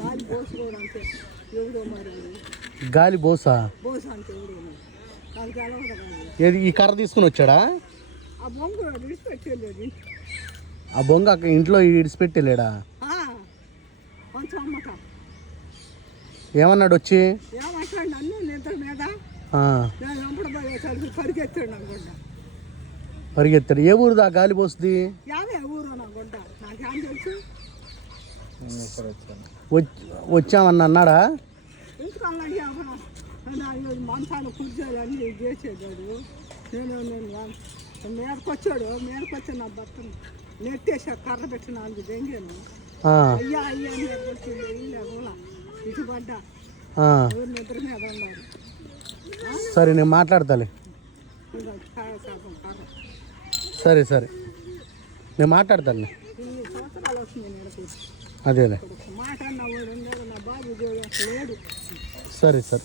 గాలి బోసు కూడా అంతే ఎవడో మరి గాలి బోసా బోసు అంతే ఎవడో నాకు తెలవదు కానీ ఏది ఈ కర్ర తీసుకుని వచ్చాడా? ఆ బొంగు విడిచిపెట్టేది ఆ బొంగ అక్కడ ఇంట్లో ఇడిచిపెట్టి వెళ్ళాడా? కొంచెం అమ్మట ఏమన్నాడు వచ్చి? ఏమంటాడు నన్ను నిద్ర మీద నేను అప్పుడు పోయేసరికి పరిగెత్తాడు అనుకుంటా. పరిగెత్తాడు. ఏ ఊరుది ఆ గాలి పోస్తుంది? యావే ఊరు అనుకుంటా, నాకేం తెలుసు. వచ్చామని అన్నాడా? ఎందుకన్నాడు మంచాన్ని కూర్చోడు అన్నీ చేసేదాడు. నేను మేరకొచ్చాడు, మేరకొచ్చి నా భర్తను నెట్టేసా కర్ర పెట్టి 4 దెంగాను. అయ్యా అయ్యా వచ్చింది ఇటు పడ్డా నిద్ర మీద ఉన్నారు. సరే నేను మాట్లాడతాలే. సరే సరే నేను మాట్లాడతాను. 2 సంవత్సరాలు వస్తుంది నేను అదేలే. మాట అన్న వాడు నా బాబు లేడు. సరే సరే.